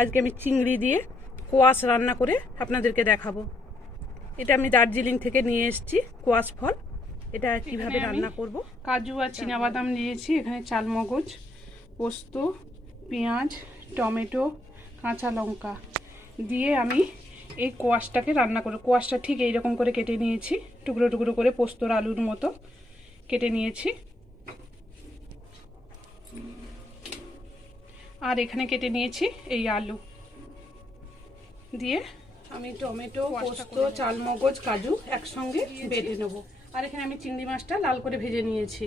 আজকে আমি চিংড়ি দিয়ে কোয়াশ রান্না করে আপনাদেরকে দেখাবো। এটা আমি দার্জিলিং থেকে নিয়ে এসেছি কোয়াশ ফল। এটা কিভাবে রান্না করব। কাজু আর চীনাবাদাম নিয়েছি, এখানে চালমগজ, পোস্ত, পেঁয়াজ, টমেটো, কাঁচা লঙ্কা দিয়ে আমি এই কোয়াশটাকে রান্না করব। কোয়াশটা ঠিক এইরকম করে কেটে নিয়েছি, টুকরো টুকরো করে পোস্তর আলুর মতো কেটে নিয়েছি। আর এখানে কেটে নিয়েছি এই আলু দিয়ে আমি টমেটো, পোস্ত, চালমগজ, কাজু একসঙ্গে বেটে নেব। আর এখানে আমি চিংড়ি মাছটা লাল করে ভেজে নিয়েছি।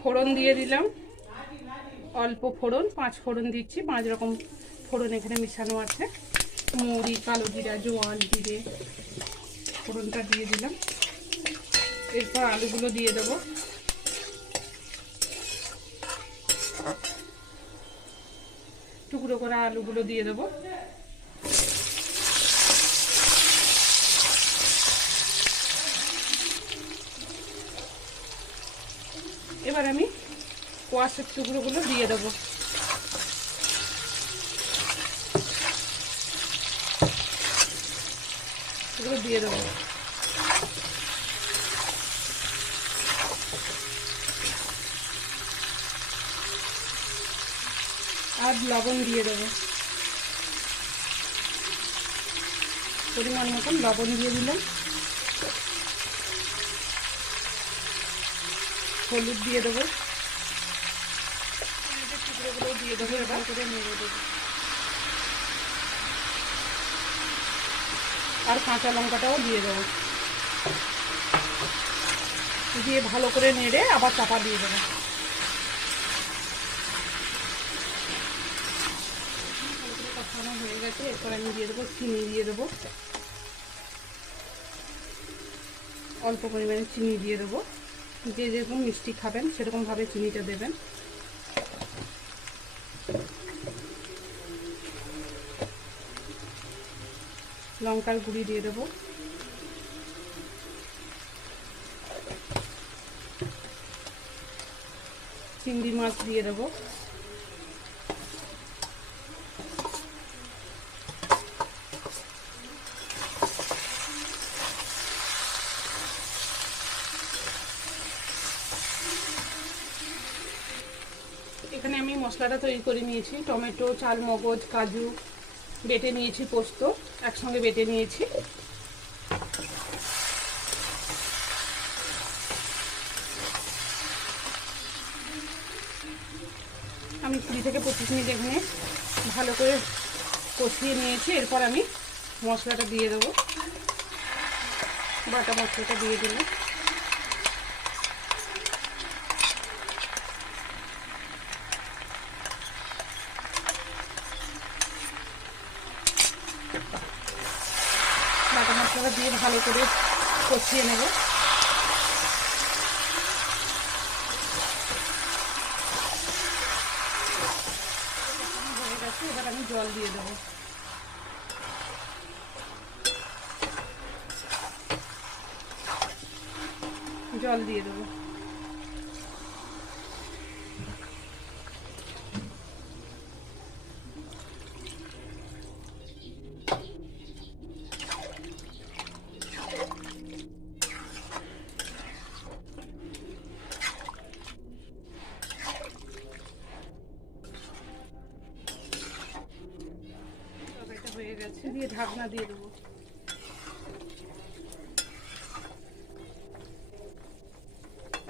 ফোড়ন দিয়ে দিলাম, অল্প ফোড়ন, 5 ফোড়ন দিচ্ছি। 5 রকম ফোড়ন এখানে মিশানো আছে। মৌরি, কালো জিরা, জোয়ান, জিরে ফোড়নটা দিয়ে দিলাম। এরপর আলুগুলো দিয়ে দেবো। টুকরো করা আলুগুলো দিয়ে দেবো। এবার আমি কোয়াশের টুকরোগুলো দিয়ে দেবো। এগুলো দিয়ে দেবো। আর লবণ দিয়ে দেবো, পরিমাণ মতন লবণ দিয়ে দিলাম। হলুদ দিয়ে দেবো, টুকরোগুলো দিয়ে দেবো। এবার করে নেড়ে দেবো। আর কাঁচা লঙ্কাটাও দিয়ে দেবো, দিয়ে ভালো করে নেড়ে আবার চাপা দিয়ে দেবো। কষানো হয়ে গেছে, এরপর আমি দিয়ে দেবো চিনি দিয়ে দেবো। অল্প পরিমাণে চিনি দিয়ে দেবো। যে যেরকম মিষ্টি খাবেন সেরকমভাবে চিনিটা দেবেন। লঙ্কার গুঁড়ি দিয়ে দেবো। চিংড়ি মাছ দিয়ে দেবো। এখানে আমি মশলাটা তৈরি করে নিয়েছি। টমেটো, চালমগজ, কাজু বেটে নিয়েছি, পোস্ত একসঙ্গে বেটে নিয়েছি। আমি 20 থেকে 25 মিনিট এখানে ভালো করে কষিয়ে নিয়েছি। এরপর আমি মশলাটা দিয়ে দেবো। বাটা মশলাটা দিয়ে দিলাম। বাটা মশলাটা দিয়ে ভালো করে কষিয়ে নেব। হয়ে গেছে, এবার আমি জল দিয়ে দেবো। জল দিয়ে দেবো। হয়ে গেছে, দিয়ে ঢাকনা দিয়ে দেবো।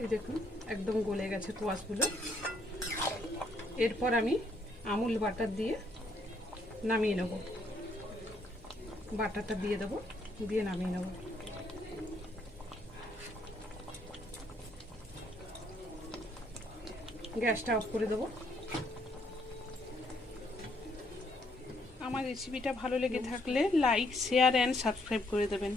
এই দেখুন একদম গলে গেছে কোয়াশগুলো। এরপর আমি আমুল বাটার দিয়ে নামিয়ে নেব। বাটারটা দিয়ে দেবো, দিয়ে নামিয়ে নেব। গ্যাসটা অফ করে দেবো। আমার রেসিপিটা ভালো লেগে থাকলে লাইক, শেয়ার অ্যান্ড সাবস্ক্রাইব করে দেবেন।